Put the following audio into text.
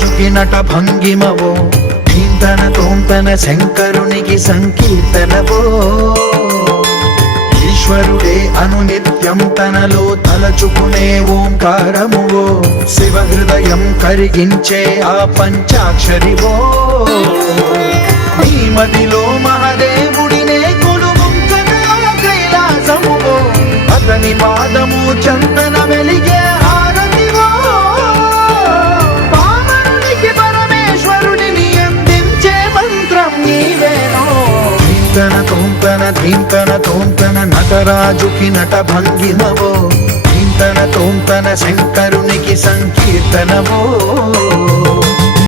నటరాజుకి నట భంగిమవో ధీంతన తోంతన శంకరునికి సంకీర్తనవో ఈశ్వరుడే అనునిత్యం తనలో తలచుకునే ఓంకారమువో శివ హృదయం కరిగించే ఆ పంచాక్షరివో నీ మదిలో మహాదేవుడినే కొలువుంచగా కైలాసమువో అతని పాదము చందన వెలిగే హారతివో పామరునికి పరమేశ్వరుడిని అందించే మంత్రం నీవేనో ధీంతన తోంతన ధీంతన తోంతన నటరాజుకి నట భంగిమవో ధీంతన తోంతన శంకరునికి సంకీర్తనవో